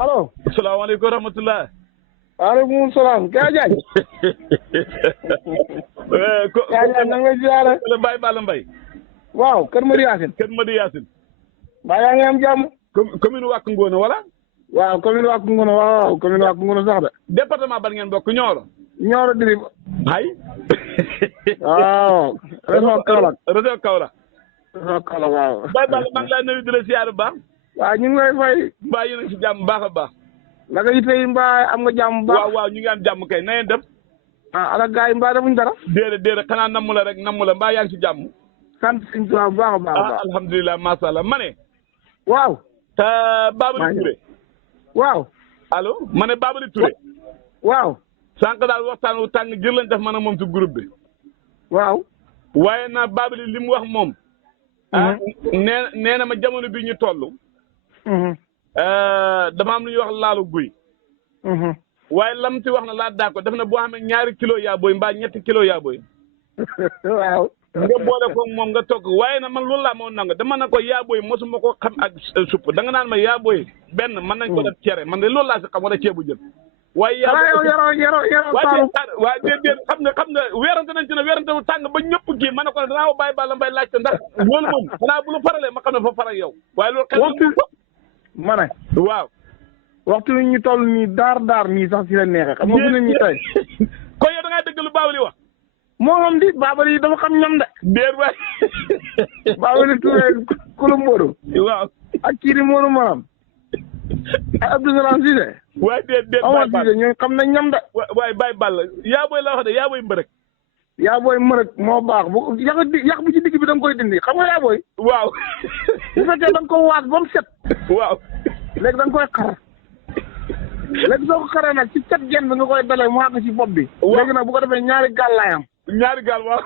allo. asalaamaaleykum wa rahmatulah. waaleykum salaam. Kya Diagne. Kya Diagne na nga lay ziare. Baye Balla Mbaye. waaw Kër Madi Yacine. Kër Madi Yacine. mbaa yaa ngi am jàmm. commune Wack Ngouna wala. waaw commune Wack Ngouna waaw commune Wack Ngouna sax de. département ban ngeen bokk Nioro. Nioro Dirib. ay. waaw. région Kaolack. région Kaolack. région Kaolack waaw. Baye Balla maa ngi lay nuyu di la ziare bu baax. waaw ñu ngi lay fay. mbaa yéen a ngi si jàmm baax a baax. naka yitte yi mbaa am nga jàmm bu baax. waaw waaw ñu ngi am jàmm kay na ngeen def. ala gars yi mbaa defuñ dara. déedéet xanaa namm la rek namm la mbaa yaa ngi si jàmm. sant suñu tubaab bu baax a baax. alhamdulilah macha allah ma ne. waaw. Babali Touré. waaw. allo ma ne Babali Touré. waaw. sànq daal waxtaan wu tàng jër lañ def man ak moom ci groupe bi. waaw. waaye na Babali li mu wax moom. nee na ma jamono bi ñu toll. dama am lu ñuy wax laalu guy. waaye lam ci wax na laa daa ko def na boo xamee ñaari kilo yaa booy mbaa ñetti kilo yaa booy. waaw. nga boole ko moom nga togg waaye na man loolu laa moo nangu dama na ko yaa booy mosuma ko xam ak supp da nga naan ma yaa booy benn mën nañ ko def cere man de loolu laa si xam wala ceebu jën. waaye yaa waaye déedéet xam nga weerante nañ ci ne weerante wu tàng ba ñëpp kii ma ne ko ne danaa ko Baye Balla Mbaye laajte ndax loolu moom xanaa bu lu faralee ma xam ne fa faral yow. waaye loolu xel ma ne. waaw. waxtu wi ñu toll nii daar nii sax si la neexee. xam nga fi ne ñu tey. kon yow da ngaa dëgg lu Babali wax. moo xam di Babali dafa xam ñam de. déet waay. Babali Touré Kulu Mbodou. waaw. ak kii di Modou Maram. ak Abdou Salam Cissé. waaye déet Omar Cissé ñooy xam nañ ñam de. waaye Baye Balla yaa booy la wax de yaa booy mbërëg. yaa booy mbërëg moo baax bu yàq bu ci digg bi da nga koy dindi xam nga yaa booy. waaw. bu fekkee da nga ko waas ba mu set. waaw. léegi da nga koy xar. léegi soo ko xaree nag ci cat genn bi nga koy dalee mu àgg ci bopp bi. léegi nag bu ko defee ñaari gaal laay am. ñaari gaal waaw.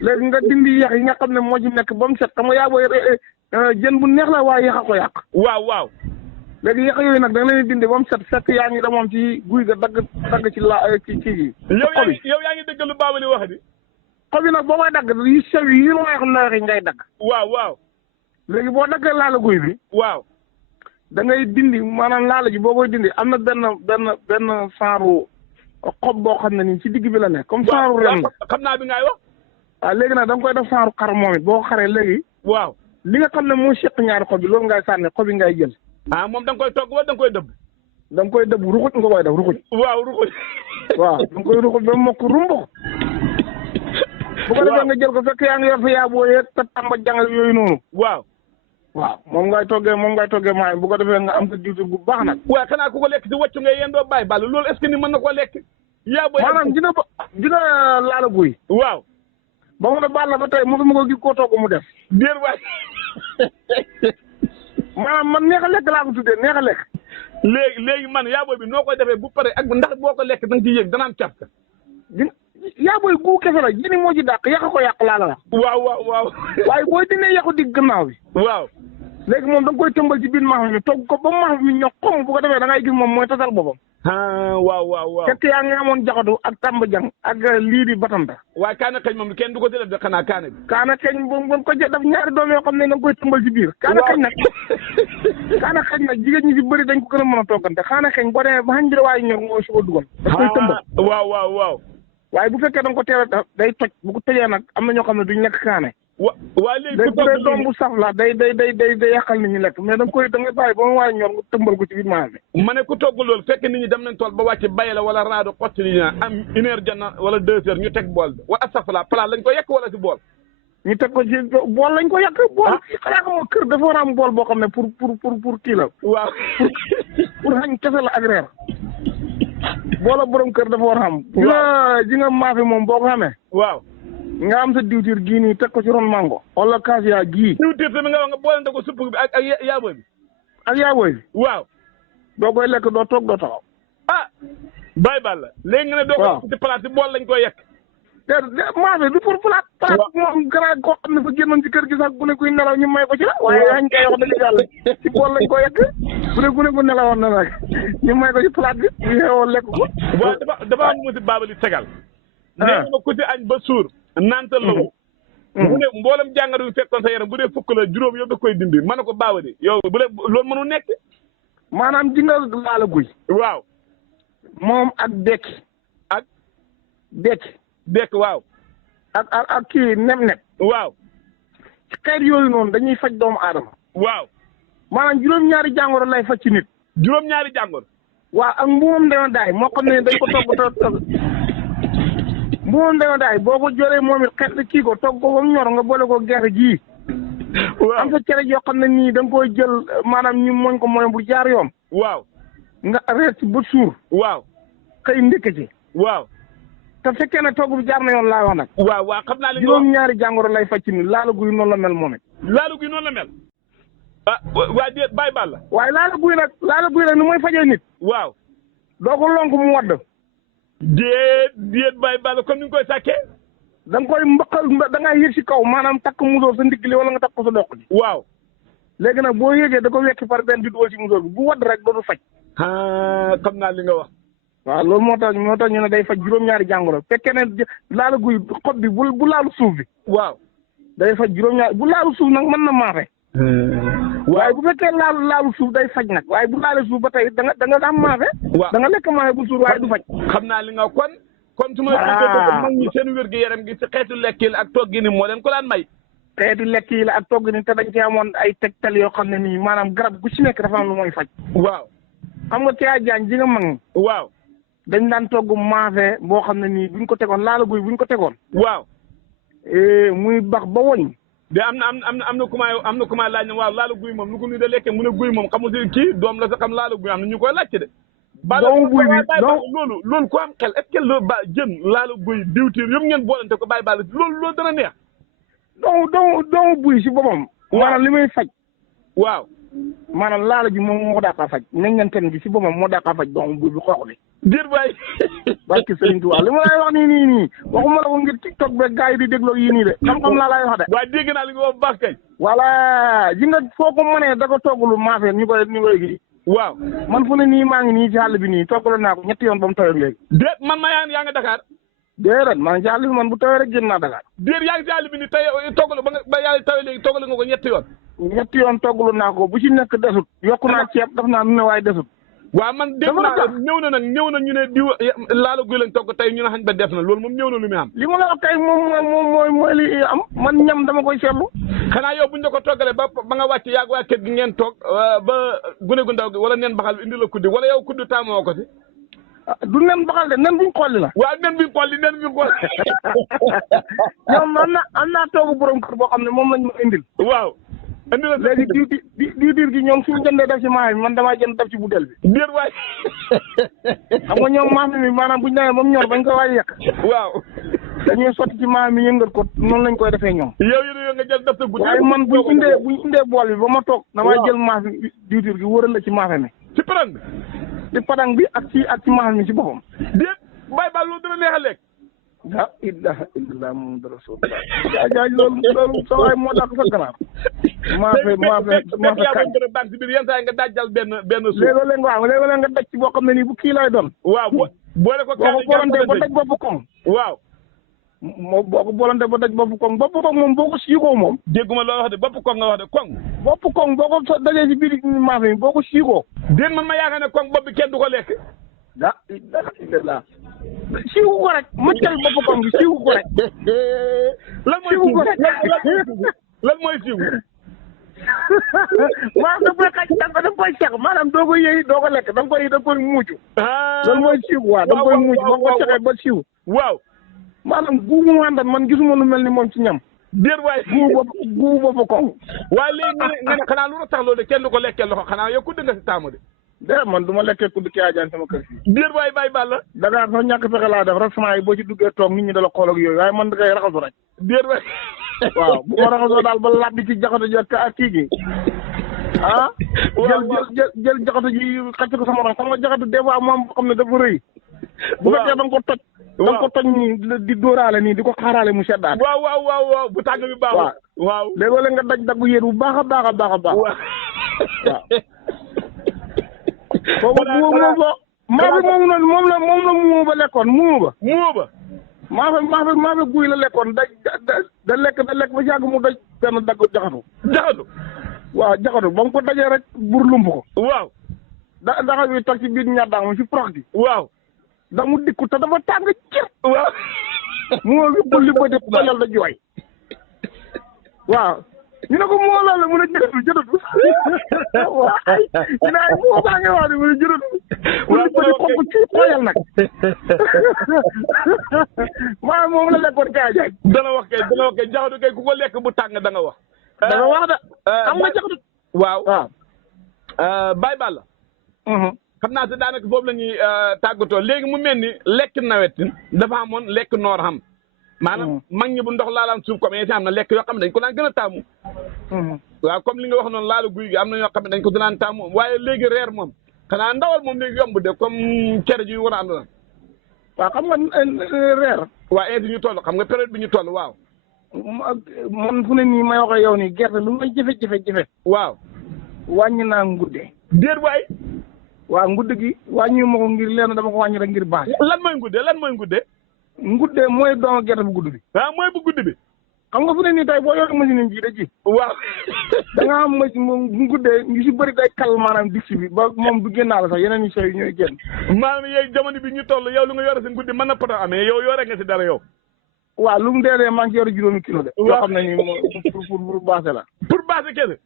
léegi nga dindi yax yi nga xam ne moo ci nekk ba mu set xam nga yaa booy jën bu neex la waaye yax a ko yàq. waaw. léegi yax yooyu nag da nga leen di dindi ba mu set fekk yaa ngi demoon ci guy ga dagg ci ci gi. yow yaa ngi dëgg lu Babali wax di. xob yi nag boo koy dagg yu sew yi looyax yi ngay dagg. waaw. léegi boo daggee laala guy bi. waaw. da ngay dindi maanaam laala ji boo koy dindi am na benn saaru xob boo xam ne nii ci digg bi la nekk comme saaru ren la. xam naa bi ngay wax. waaw léegi nag da nga koy def saaru xar moom it boo ko xaree léegi. waaw. li nga xam ne moo seq ñaari xob yi loolu ngay sànni xob yi ngay jël. moom da nga koy togg wala da nga koy dëbb. da nga koy dëbb ruxuj nga koy def ruxuj. waaw ruxuj. waaw da nga koy ruxuj ba mokk rumbux. bu ko defee nga jël ko fekk yaa ngi yor fa yaa booyee te tamba jàngal yooyu noonu. waaw. moom ngay toggee maay bu ko defee nga am sa diwtir bu baax nag. waaw xanaa ku ko lekk si wàccu ngay yendoo Baye Balla loolu est-ce que ni mën na koo lekk. yaa booy maanaam dina laala guy. waaw. ba mu ne Balla ba tey mosuma ko gis koo togg mu def. déet waay. maanaam man neex a lekk laa ko tuddee neex a lekk. léegi man yaa booy bi noo koy defee bu pare ak ndax boo ko lekk da nga ciy yëg danaan caf ka. yaa booy guu kese la jëni moo ci dàq yàq ko yàq laa la wax. waaw. waaye booy dindee yàqu digg gannaaw bi. waaw. léegi moom da nga koy tëmbal ci biir maax mi togg ko ba maax mi ñox xom bu ko defee da ngay gis moom mooy tasal boppam. waaw. fekk yaa ngi amoon jaxatu ak tàmba jang ak lii di batanta. waaye kaana xeeñ moom kenn du ko ci def de xanaa kaane bi. kaana xeeñ bu ko def ñaari doom yoo xam ne da nga koy tëmbal ci biir. kaana xeeñ nag jigéen ñi ci bëri dañ ko gën a mën a toggante kaana xeeñ boo demee ba xañ bir waaye ñor moo su ko dugal. da koy tëmbal waaw. waaye bu fekkee da nga ko teel a day toj bu ko tojee nag am na ñoo xam ne duñ lekk kaane. waa léegi bu dee doom bu saf la day yàqal nit ñi lekk mais da ngay bàyyi ba mu waaye ñor nga tëmbal ko ci biir maa bi. ma ne ku togg loolu fekk nit ñi dem nañ tool ba wàcc bay la wala raado xotti li ñu am 1 heure jot na wala 2 heures ñu teg bool bi wala astafurlah plat lañ ko yekk wala si bool. ñu teg ko ci bool lañ ko yekk. bool xanaa xam nga kër dafa war a am bool boo xam ne pour kii la. waaw. pour xañ kese la ak reer. boola borom kër dafa war a am. ji nga maafe moom boo ko xamee. waaw. nga am sa diwtiir gii nii teg ko ci ron mango. wala kaasiya gii. diwtiir tamit nga wax nga boolante ko supp bi ak yaaboy bi. ak yaaboy bi. waaw. doo koy lekk doo toog doo taxaw. Baye Balla léegi nga ne doo ko lekk ci palaat ci bool lañ koy yekk. maafe du pour palaat. palaat moom gannaaw koo xam ne fa génnoon ci kër gi sax gune kuy nelaw ñu may ko ci la. waaye dañ koy wax dëgg yàlla ci bool lañ ko yekk. bu dee gune ku nelawoon na nag ñu may ko ci palaat bi ñu xeewoo lekk ko. waaw dafa am musi Babali tegal. nee nga ku ci añ ba suur. naantal la wu. bu dee mboolem jàngoro yu fekkoon sa yaram bu dee fukk la juróom yow da koy dindi ma ne ko Babali yow bu dee loolu mënu nekk. maanaam ji nga laala guy. waaw. moom ak dekki. ak. dekki. waaw. ak kii neb. waaw. ci xeet yooyu noonu dañuy faj doomu aadama. waaw. maanaam juróom-ñaari jàngoro lay faj ci nit. juróom-ñaari jàngoro. waaw ak mbuumam ndewa daay moo xam ne dañ ko togg mbuumam ndewa daay boo ko joree moom it xet kii ko togg ko ba mu ñor nga boole ko gerte gii. waaw am sa cere yoo xam ne nii da nga koy jël maanaam ñu mooñ ko mooy bu jaar yoon. waaw. nga reer ci ba suur. waaw. xëy ndékk ci. waaw. te fekkee ne togg bi jaar na yoon laa wax nag. waaw xam naa li juróom-ñaari jàngoro lay faj ci ni laala guy noonu la mel moom it. laala guy noonu la mel. ah waa déet bàyyi baal la. waaye laala guy nag ni mooy fajee nit. waaw. doo ko lonk mu wadd. déet bàyyi baal la comme ni nga koy sàkkee. da nga koy mbaqal da ngaa yëg si kaw maanaam takk musóor sa ndigg li wala nga takk ko sa doq ji. waaw. léegi nag boo yëgee da ko wekki par benn di dugal si musóor bi bu wadd rek dootu faj. xam naa li nga wax. waaw loolu moo tax ñu ne day faj juróom-ñaari jàngoro fekkee ne laala guy xob bi bu laalu suuf bi. waaw. day faj juróom-ñaari bu laalu suuf nag mën na maafe. waaye bu fekkee laalu suuf day faj nag waaye bu laalee suuf ba tey da nga am maafe. waaw da nga lekk maafe bu suur waaye du faj. xam naa li nga kon su ma déggee mag ñi seen wér-gu-yaram gi si xeetu lekk yi ak togg ni moo leen ko daan may. xeetu lekk yi la ak togg ni te dañ ci amoon ay tegtal yoo xam ne nii maanaam garab gu ci nekk dafa am lu mooy faj. waaw. xam nga caa jaañ ji nga mag ñi. waaw. dañ daan togg maafe boo xam ne nii buñ ko tegoon laala guy buñ ko tegoon. waaw. muy bax ba woñ. de am na ku may laaj ne waaw laala guy moom nu ko nuy de lekkee mu ne guy moom xamul si kii doom la sa xam laala guy am na ñu koy laajte de. doomu buy bi loolu ko am xel est-ce que loolu jën laala guy diwtiir yëpp ngeen boolante ko bàyyi baal loolu dana neex. doomu buy si boppam. maanaam li muy faj. waaw. maanaam laala ji moom moo ko dàqaa faj meññanteen gi si boppam moo dàqaa faj doomu buy bi xoox bi. diir baay. barke Sëriñ Tuubaa li ma lay wax nii waxuma la ko ngir TikTok beeg gars yi di dégloo yii nii de xam-xam laa lay wax de. waaye dégg naa li nga wax bu baax kay. voilà ji nga foo ko mënee da ko togglu maafe ñu koy gi. waaw. man fu ne nii maa ngi nii ci àll bi nii togglu naa ko ñetti yoon ba mu tawee léegi. déet man ma yaa nga Dakar. déedéet maa ngi ci àll bi man bu tawee rek génn naa Dakar. déet yaa ngi ci àll bi nii tey toggalu ba yàlla tawee léegi toggalu nga ko ñetti yoon. ñetti yoon togglu naa ko bu ci nekk desut. yokku naa ceeb daf naa nu ne waaye desut. waaw man dégg naa ñëw na ñu ne diw laala guy lañ togg tey ñu ne xañ ba def na loolu moom ñëw na lu muy am. li ma la wax tey moom mooy li am man ñam dama koy seetlu. xanaa yow buñ la ko toggalee ba nga wàcc yaag waa kër gi ngeen toog ba gune gu ndaw gi wala nen baxal bi indi la kuddi wala yow kuddi taamoo ko si. du nen baxal de nen buñ xolli la. waaw nen buñ xolli. ñoom am naa toogu borom kër boo xam ne moom lañ ma indil. waaw. indi la léegi diwtiir gi ñoom suñu jëndee def ci maafe bi man damaa jënd def ci buddel bi. déet waay. xam nga ñoom maafe mi maanaam buñ demee ba mu ñor bañ ko waay yàq. waaw. dañuy sotti ci maafe mi yëngal ko noonu lañ koy defee ñoom. yow nga jël def sa buddel. waaye man buñ indee bool bi ba ma toog. damaa jël maafe diwtiir gi wëral la ci maafe mi. ci padang bi. ci padang bi ak ci maafe mi ci boppam. déet bàyyi baal loolu dana neex a lekk. ah ilaha illallah Muhammadu rasulullah. jaajëf loolu sa waay moo tax sa ganaar. maafe kañ gën a baax si biir yenn saa yi nga dajjal benn suuf. léeg-léeg nga daj ci boo xam ne nii bu kii lay doon. waaw boole ko kaani boo ko boolantee ba daj bopp koŋ. waaw. boo ko boolantee ba daj bopp koŋ moom boo ko siikoo moom. dégguma loo wax de bopp koŋ nga wax de koŋ. bopp koŋ boo ko dajee ci biir maafe mi boo ko siikoo. déet man ma yaakaar ne koŋ bopp bi kenn du ko lekk. ah ilaha siiwu ko rek mëccal bopp koŋ bi siiwu ko rek. lan mooy siiwu lan mooy siiwu. maanaam da koy xaj da nga koy seq maanaam doo ko yëy doo ko lekk da nga koy muucu. loolu mooy siiw waaw da nga koy muucu boo ko seqee ba siiw. waaw. maanaam guubu mu àndan man gisuma lu mel ni moom ci ñam. déet waay guubu bopp koŋ. waaye léegi nga ne xanaa lu tax loolu de kenn du ko lekkee loxo xanaa yow ku dëgg si taamu de. man du ma lekkee kudd kii ajaan sama kër fii. déet waay bàyyi baal la. Dakar sax ñàkk fexe laa def restaurant yi boo ci duggee toog nit ñi dala xool ak yooyu waaye man da koy raxasu rek. déet waay. waaw bu ma raxasoo daal ba labbi ci jaxatu ji ak kii gi. jël jaxatu ji xacc ko sama xam nga jaxatu des fois moom boo xam ne dafa rëy. bu fekkee da nga ko toj. da nga ko toj nii di dóoraale nii di ko xaaraale mu seddaat. waaw bu tàng bi baaxul. waaw léeg-léeg nga daggu yéen bu baax a baax a baax a baax. waaw. moom la muuma ba lekkoon muuma ba. maafe guy la lekkoon da lekk ba yàgg mu daj benn dagg jaxatu. jaxatu. waaw jaxatu ba mu ko dajee rek bur lump ko. waaw. daxa bi toog ci biir ñaddang mu si prox gi waaw da mu dikku te dafa tàng jër waaw moo wippul li bëti xoolal da jooy waaw ñu ne ko moo loolu mun a jëdatu waaw ay ñu ne ay moo baa ngi wax ne mun a jëdatu mun li bëti xonk ci xoolal nag maanaam moom la lekkoon kaa jaay dana wax kay jaxatu kay ku ko lekk bu tàng da nga wax da nga wax da xam nga jaxatu waaw waaw Baye Balla xam naa si daanaka foofu la ñuy tàggatoo léegi mu mel ni lekk nawet dafa amoon lekk noor xam maanaam mag ñi bu ndox laalaan suuf comme am na lekk yoo xam ne dañ ko daan gën a taamu waaw comme li nga wax noonu laalu guy gi am na ñoo xam ne dañ ko daan taamu waaye léegi reer moom xanaa ndawal moom léegi yomb de comme cere ji war a ànd na waaw xam nga reer waaw heure bi ñu toll xam nga période bi ñu toll waaw man fu ne nii may wax ak yow nii gerte lu may jafe waaw wàññi naa ngudde déet waay waaw ngudde gi wàññi ma ko ngir leen dama ko wàññi rek ngir baax lan mooy ngudde ngudde mooy doomu gerte bu gudd bi mooy bu gudd bi xam nga fu ne nii tey boo yor machine ji da ji waaw da nga am machine moom bu guddee ngi si bëri day kal maanaam dix bi ba moom du génnaale sax yeneen i sew yi ñooy génn maanaam yow jamono bi ñu toll yow lu nga yore si nguddi mën na poto amee yow yore nga si dara yow waaw lu mu dee maa ngi yor juróomi kilo de yoo xam ne nii moom pour baase la pour baase kese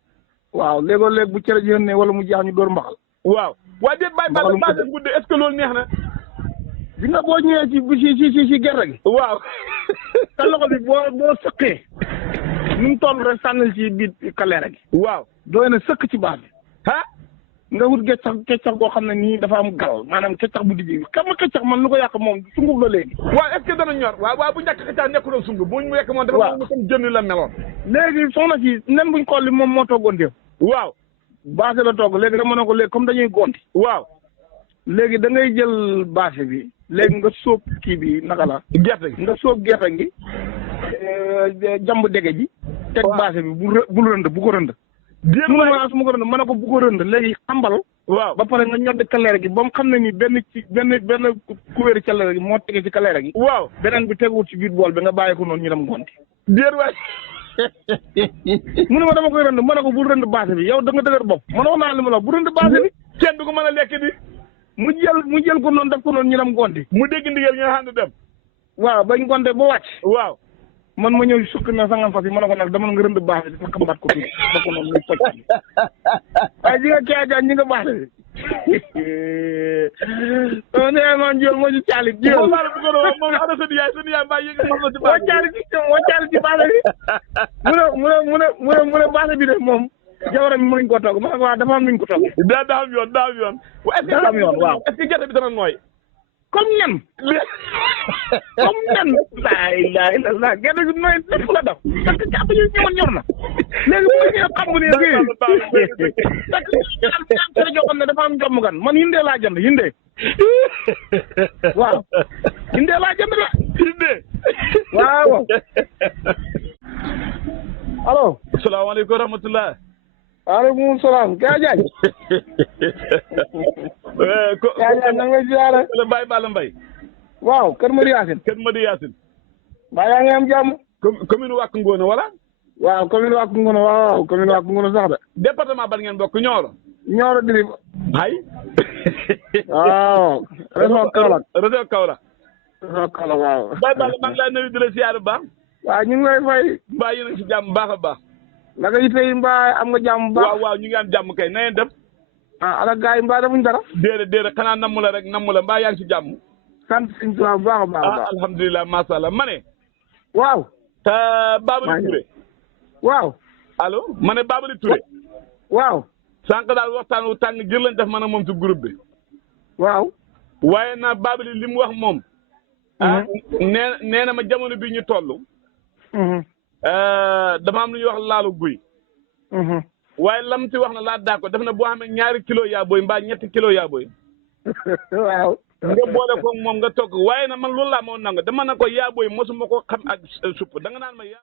waaw léegoo léeg bu cere ji ne wala mu jeex ñu door mbaxal waaw waa déet bàyyi baase nguddi est-ce que loolu neex na di nga boo ñëwee ci gerte gi waaw sa loxo bi boo sëqee nu mu toll rek sànnil ci biir kaleera gi waaw dooy na sëkk ci baax bi nga wut keccax boo xam ne nii dafa am gal maanaam keccax bu dijj bi xam nga keccax man lu ko yàq moom sunguf la léegi waaw est-ce que dana ñor waaw bu njëkk keccax nekkuloon sunguf bu ñu yekk moom dafa mel comme jënd la meloon léegi soxna si nen buñ xolli moom moo toggoon déew waaw bâche la togg léegi dama ne ko léegi comme dañuy gonti waaw léegi da ngay jël bâche bi léegi nga sóob kii bi naka la gerte gi nga sóob gerte gi jamb dege ji teg bâche bi bul rënd bu ko rënd su ma ko rënd mën na ko bu ko rënd léegi xambal waaw ba pare nga ñodd kaleere gi ba mu xam ne ni benn kubéeri kaleere gi moo tege ci kaleere gi waaw beneen bi teguwut ci biir bool bi nga bàyyi ko noonu ñu dem gonti déet waay mu ne ma dama koy rënd mën na ko bul rënd bâche bi yow da nga dëgër bopp man wax naa li ma la bu rënd bâche bi kenn du ko mën a lekk di mu jël ko noonu def ko noonu ñu dem gonti mu dégg ndigal nga xam ne dem waaw bañ gonte ba wàcc waaw man ma ñëw sukk na sangam fas yi ma ne ko nag dama nga rënd baax bi dafa xambaat ko tuuti ba ko noonu muy focc waaye ji nga kee jaan ñi nga baax bi nee man jël moo ci caalit jël moom ana sunu yaay mbaa yëg xam na ci moo caalit ci baax bi mu ne baax bi de moom jabaram mi mënuñ ko togg ma ne ko waaw dafa am nuñ ko togg daa am yoon daa am yoon waaw est-ce que gerte bi dana nooy comme nen comme nen la gerte gi nooy lépp la def parce que jàpp ñu ñëwoon ñor na léegi bu ñu xam nga ne fii parce que am cere joo xam ne dafa am jomm gan man hindee laa jënd hindee waaw hindee laa jënd la hindee waaw allo asalaamaaleykum wa rahmatulah waaleykum salaam Kya Diagne Kya Diagne na nga lay ziyaare la Baye Balla Mbaye waaw Kër Madi Yacine Kër Madi Yacine mbaa yaa ngi am jàmm commune Wack Ngouna wala waaw commune Wack Ngouna waaw commune Wack Ngouna sax de département ban ngeen bokk Nioro Dirib hay waaw région Kaolack waaw Baye Balla maa ngi lay nuyu di la ziyaare bu baax waaw ñu ngi lay fay mbaa yéen a ngi si jàmm baax a baax naka yi tey mbaa am nga jàmm baax waaw ñu ngi am jàmm kay na ngeen def ala gars yi mbaa defuñ dara déedéet xanaa namm la rek namm la mbaa yaa ngi si jàmm sant suñu tubaab bu baax a baax alhamdulilah macha allah ma ne waaw Babali Touré waaw allo ma ne Babali Touré waaw sànq daal waxtaan wu tàng jër lañ def man a moom si groupe bi waaw waaye na Babali li mu wax moom nee na ma jamono bi ñu toll dama am lu ñuy wax laalu guy waaye lam ci wax na laa daa ko def na boo xamee 2 kilos yaa booy mbaa 3 kilos yaa booy waaw nga boole ko moom nga togg waaye na man loolu laa moo nangu dama na ko yaa booy mosuma ko xam ak supp da nga naan ma yaa